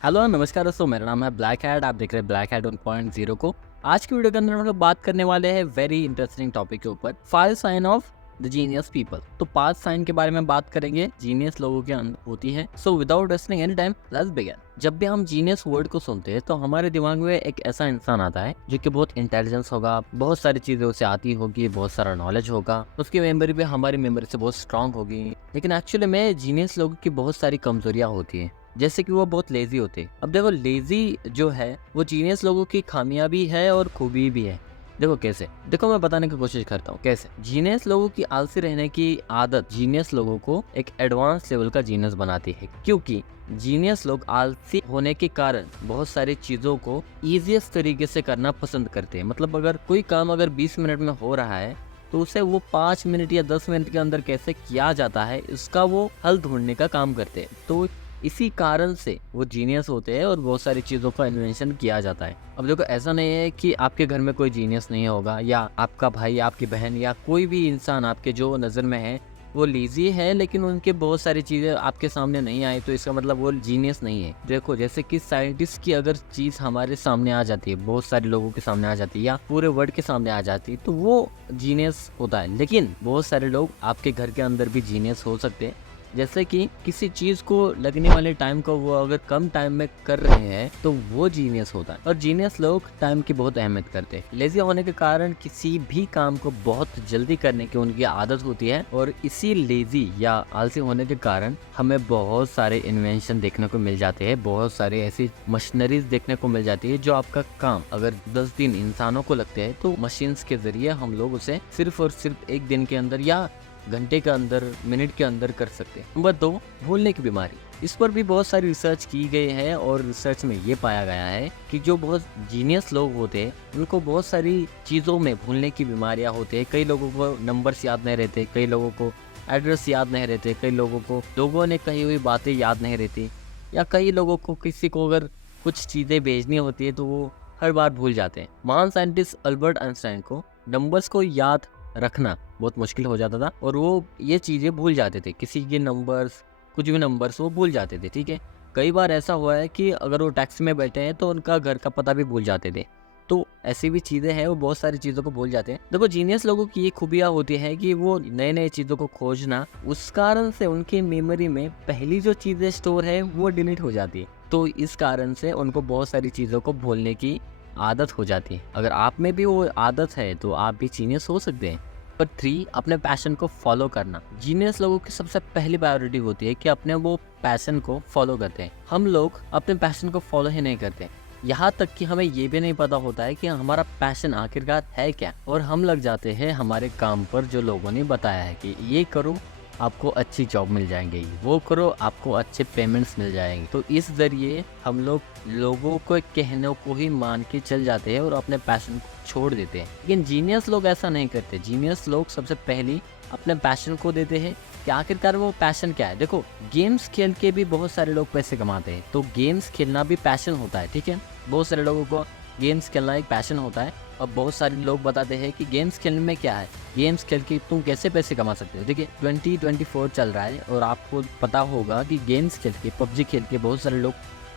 Hello नमस्कार दोस्तों, मेरा नाम है ब्लैक हैड। आप देख रहे हैं ब्लैक हैड 1.0 को। आज की वीडियो के अंदर हम लोग बात करने वाले हैं वेरी इंटरेस्टिंग टॉपिक के ऊपर, 5 sign of the genius people. तो 5 साइन के बारे में बात करेंगे जीनियस लोगों के अंदर होती है। So without wasting any time let's begin. जब भी हम जीनियस वर्ड को सुनते हैं तो हमारे दिमाग में एक ऐसा इंसान आता है जो कि बहुत इंटेलिजेंस होगा, बहुत सारी चीजें उसे आती होगी, बहुत सारा नॉलेज होगा, उसकी मेमोरी भी हमारी मेमोरी से बहुत स्ट्रांग होगी। लेकिन एक्चुअली में जीनियस लोगों की बहुत सारी कमजोरियां होती है, जैसे कि वो बहुत लेजी होते हैं। अब देखो, लेजी जो है वो जीनियस लोगों की खामियां भी है और खूबी भी है। देखो कैसे, देखो मैं बताने की कोशिश करता हूँ कैसे। जीनियस लोगों की आलसी रहने की आदत जीनियस लोगों को एक एडवांस लेवल का जीनियस बनाती है, क्योंकि जीनियस लोग आलसी होने के कारण बहुत सारी चीजों को इजीएस्ट तरीके से करना पसंद करते हैं। मतलब अगर कोई काम अगर 20 मिनट में हो रहा है तो उसे वो 5 मिनट या 10 मिनट के अंदर कैसे किया जाता है इसका वो हल ढूंढने का काम करते हैं। तो इसी कारण से वो जीनियस होते हैं और बहुत सारी चीज़ों का इन्वेंशन किया जाता है। अब देखो, ऐसा नहीं है कि आपके घर में कोई जीनियस नहीं होगा, या आपका भाई, आपकी बहन या कोई भी इंसान आपके जो नज़र में है वो लीजी है, लेकिन उनके बहुत सारी चीज़ें आपके सामने नहीं आई तो इसका मतलब वो जीनियस नहीं है। देखो, जैसे कि साइंटिस्ट की अगर चीज़ हमारे सामने आ जाती है, बहुत सारे लोगों के सामने आ जाती है या पूरे वर्ल्ड के सामने आ जाती है, तो वो जीनियस होता है। लेकिन बहुत सारे लोग आपके घर के अंदर भी जीनियस हो सकते हैं। जैसे कि किसी चीज को लगने वाले टाइम को वो अगर कम टाइम में कर रहे हैं तो वो जीनियस होता है। और जीनियस लोग टाइम की बहुत अहमियत करते हैं। लेजी होने के कारण किसी भी काम को बहुत जल्दी करने की उनकी आदत होती है, और इसी लेजी या आलसी होने के कारण हमें बहुत सारे इन्वेंशन देखने को मिल जाते हैं, बहुत सारे ऐसी मशीनरीज देखने को मिल जाती है जो आपका काम अगर 10 दिन इंसानों को लगते हैं तो मशीन्स के जरिए हम लोग उसे सिर्फ और सिर्फ एक दिन के अंदर या घंटे के अंदर, मिनट के अंदर कर सकते हैं। नंबर 2, भूलने की बीमारी। इस पर भी बहुत सारी रिसर्च की गई है और रिसर्च में ये पाया गया है कि जो बहुत जीनियस लोग होते हैं उनको बहुत सारी चीज़ों में भूलने की बीमारियां होती है। कई लोगों को नंबर्स याद नहीं रहते, कई लोगों को एड्रेस याद नहीं रहते, कई लोगों को लोगों ने कही हुई बातें याद नहीं रहती, या कई लोगों को किसी को अगर कुछ चीज़ें भेजनी होती है तो वो हर बार भूल जाते हैं। महान साइंटिस्ट अल्बर्ट आइंस्टाइन को नंबर्स को याद रखना बहुत मुश्किल हो जाता था और वो ये चीज़ें भूल जाते थे। किसी के नंबर्स, कुछ भी नंबर्स वो भूल जाते थे। ठीक है, कई बार ऐसा हुआ है कि अगर वो टैक्सी में बैठे हैं तो उनका घर का पता भी भूल जाते थे। तो ऐसी भी चीज़ें हैं, वो बहुत सारी चीज़ों को भूल जाते हैं। देखो, जीनियस लोगों की ये खूबियाँ होती है कि वो नए नए चीज़ों को खोजना, उस कारण से उनकी मेमोरी में पहली जो चीज़ें स्टोर है वो डिलीट हो जाती है। तो इस कारण से उनको बहुत सारी चीज़ों को भूलने की आदत हो जाती है। अगर आप में भी वो आदत है तो आप भी जीनियस हो सकते हैं। नंबर 3, अपने पैशन को फॉलो करना। जीनियस लोगों की सबसे पहली प्रायोरिटी होती है कि अपने वो पैशन को फॉलो करते हैं। हम लोग अपने पैशन को फॉलो ही नहीं करते, यहाँ तक कि हमें ये भी नहीं पता होता है कि हमारा पैशन आखिरकार है क्या, और हम लग जाते हैं हमारे काम पर जो लोगों ने बताया है कि ये करो आपको अच्छी जॉब मिल जाएंगे, वो करो आपको अच्छे पेमेंट्स मिल जाएंगे। तो इस जरिए हम लोग लोगों को कहने को ही मान के चल जाते हैं और अपने पैशन को छोड़ देते हैं। लेकिन जीनियस लोग ऐसा नहीं करते। जीनियस लोग सबसे पहले अपने पैशन को देते हैं कि आखिरकार वो पैशन क्या है। देखो, गेम्स खेल के भी बहुत सारे लोग पैसे कमाते हैं, तो गेम्स खेलना भी पैशन होता है। ठीक है, बहुत सारे लोगों को गेम्स खेलना एक पैशन होता है। और बहुत सारे लोग बताते हैं कि गेम्स खेलने में क्या है, गेम्स खेल के तुम कैसे पैसे कमा सकते हो। देखिए, 2024 चल रहा है और आपको पता होगा कि गेम्स खेल के, पबजी खेल के बहुत सारे लोग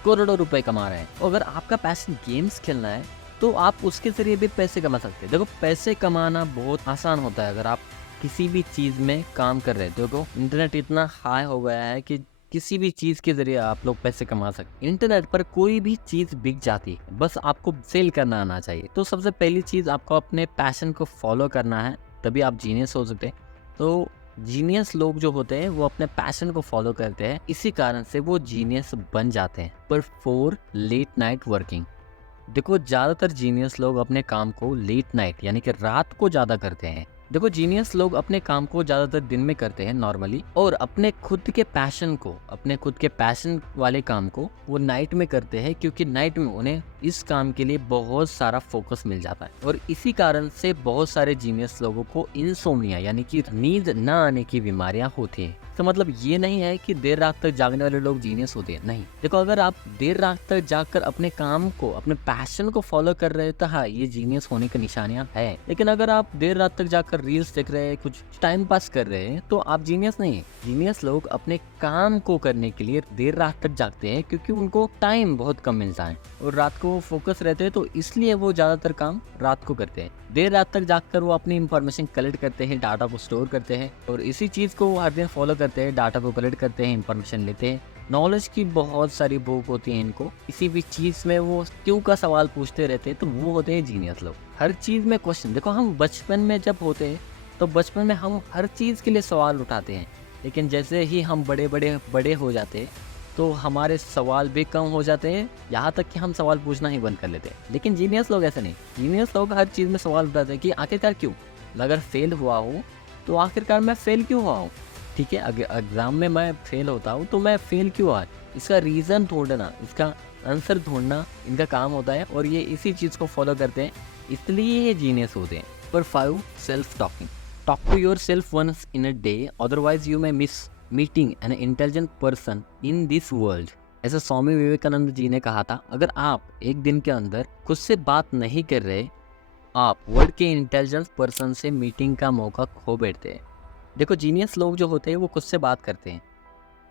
करोड़ों रुपए कमा रहे हैं। और अगर आपका पैशन गेम्स खेलना है तो आप उसके जरिए भी पैसे कमा सकते हैं। देखो, पैसे कमाना बहुत आसान होता है अगर आप किसी भी चीज़ में काम कर रहे हैं। देखो, इंटरनेट इतना हाई हो गया है कि किसी भी चीज़ के जरिए आप लोग पैसे कमा सकते हैं। इंटरनेट पर कोई भी चीज़ बिक जाती है, बस आपको सेल करना आना चाहिए। तो सबसे पहली चीज़ आपको अपने पैशन को फॉलो करना है, तभी आप जीनियस हो सकते हैं। तो जीनियस लोग जो होते हैं वो अपने पैशन को फॉलो करते हैं, इसी कारण से वो जीनियस बन जाते हैं। पर 4, लेट नाइट वर्किंग। देखो, ज़्यादातर जीनियस लोग अपने काम को लेट नाइट यानी कि रात को ज़्यादा करते हैं। देखो, जीनियस लोग अपने काम को ज़्यादातर दिन में करते हैं नॉर्मली, और अपने खुद के पैशन को, अपने खुद के पैशन वाले काम को वो नाइट में करते हैं, क्योंकि नाइट में उन्हें इस काम के लिए बहुत सारा फोकस मिल जाता है। और इसी कारण से बहुत सारे जीनियस लोगों को इंसोम्निया यानी कि नींद न आने की बीमारियां होती हैं। तो मतलब ये नहीं है कि देर रात तक जागने वाले लोग जीनियस होते हैं, नहीं। देखो अगर आप देर रात तक जागकर अपने काम को, अपने पैशन को फॉलो कर रहे हो तो हाँ, ये जीनियस होने की निशानियां है। लेकिन अगर आप देर रात तक जाकर रील्स देख रहे हैं, कुछ टाइम पास कर रहे हैं, तो आप जीनियस नहीं है। जीनियस लोग अपने काम को करने के लिए देर रात तक जागते हैं क्योंकि उनको टाइम बहुत कम मिलता है और रात को फोकस रहते हैं, तो इसलिए वो ज्यादातर काम रात को करते हैं। देर रात तक जागकर वो अपनी इंफॉर्मेशन कलेक्ट करते हैं, डाटा को स्टोर करते हैं और इसी चीज को वो हर दिन फॉलो करते हैं, डाटा को कलेक्ट करते हैं, इंफॉर्मेशन लेते हैं। नॉलेज की बहुत सारी बुक होती है इनको, किसी भी चीज में वो क्यों का सवाल पूछते रहते हैं, तो वो होते हैं जीनियस लोग। हर चीज में क्वेश्चन। देखो हम बचपन में जब होते हैं तो बचपन में हम हर चीज के लिए सवाल उठाते हैं, लेकिन जैसे ही हम बड़े हो जाते हैं तो हमारे सवाल भी कम हो जाते हैं, यहाँ तक कि हम सवाल पूछना ही बंद कर लेते हैं। लेकिन जीनियस लोग ऐसे नहीं। जीनियस लोग हर चीज़ में सवाल उठाते हैं कि आखिरकार क्यों, अगर फेल हुआ हूँ तो आखिरकार मैं फेल क्यों हुआ हूँ, ठीक है। अगर एग्ज़ाम में मैं फेल होता हूँ तो मैं फेल क्यों हुआ, इसका रीज़न ढूंढना, इसका आंसर ढूंढना इनका काम होता है और ये इसी चीज़ को फॉलो करते हैं, इसलिए ये जीनियस होते हैं। Number 5, self talking. Talk to yourself once in a day, otherwise you may miss meeting an intelligent person in this world. ऐसा स्वामी विवेकानंद जी ने कहा था, अगर आप एक दिन के अंदर खुद से बात नहीं कर रहे, आप वर्ल्ड के इंटेलिजेंट पर्सन से मीटिंग का मौका खो बैठते हैं। देखो जीनियस लोग जो होते हैं वो खुद से बात करते हैं।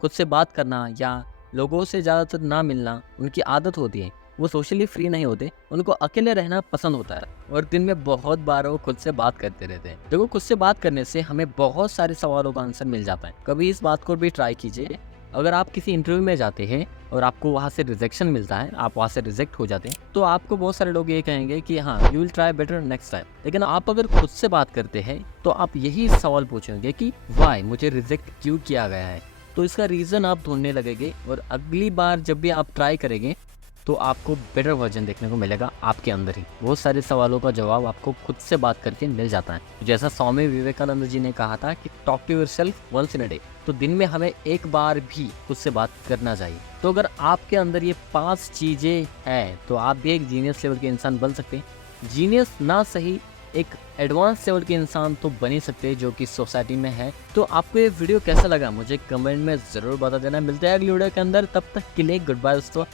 खुद से बात करना या लोगों से ज़्यादातर ना मिलना उनकी आदत होती है। वो सोशली फ्री नहीं होते, उनको अकेले रहना पसंद होता है और दिन में बहुत बार वो खुद से बात करते रहते हैं। देखो खुद से बात करने से हमें बहुत सारे सवालों का आंसर मिल जाता है। कभी इस बात को भी ट्राई कीजिए, अगर आप किसी इंटरव्यू में जाते हैं और आपको वहाँ से रिजेक्शन मिलता है, आप वहाँ से रिजेक्ट हो जाते हैं, तो आपको बहुत सारे लोग ये कहेंगे कि हाँ you will try better next time. लेकिन आप अगर खुद से बात करते हैं तो आप यही सवाल पूछेंगे कि वाई, मुझे रिजेक्ट क्यों किया गया है, तो इसका रीज़न आप ढूंढने लगेंगे और अगली बार जब भी आप ट्राई करेंगे तो आपको बेटर वर्जन देखने को मिलेगा आपके अंदर ही। बहुत सारे सवालों का जवाब आपको खुद से बात करके मिल जाता है। जैसा स्वामी विवेकानंद जी ने कहा था कि talk to yourself once in a day, तो दिन में हमें एक बार भी खुद से बात करना चाहिए। तो अगर आपके अंदर ये 5 चीज़ें हैं तो आप भी एक जीनियस लेवल के इंसान बन सकते हैं। जीनियस ना सही, एक एडवांस लेवल के इंसान तो बन ही सकते हैं जो कि सोसाइटी में है। तो आपको ये वीडियो कैसा लगा मुझे कमेंट में ज़रूर बता देना। मिलते हैं अगली वीडियो के अंदर, तब तक के लिए गुड बाय दोस्तों।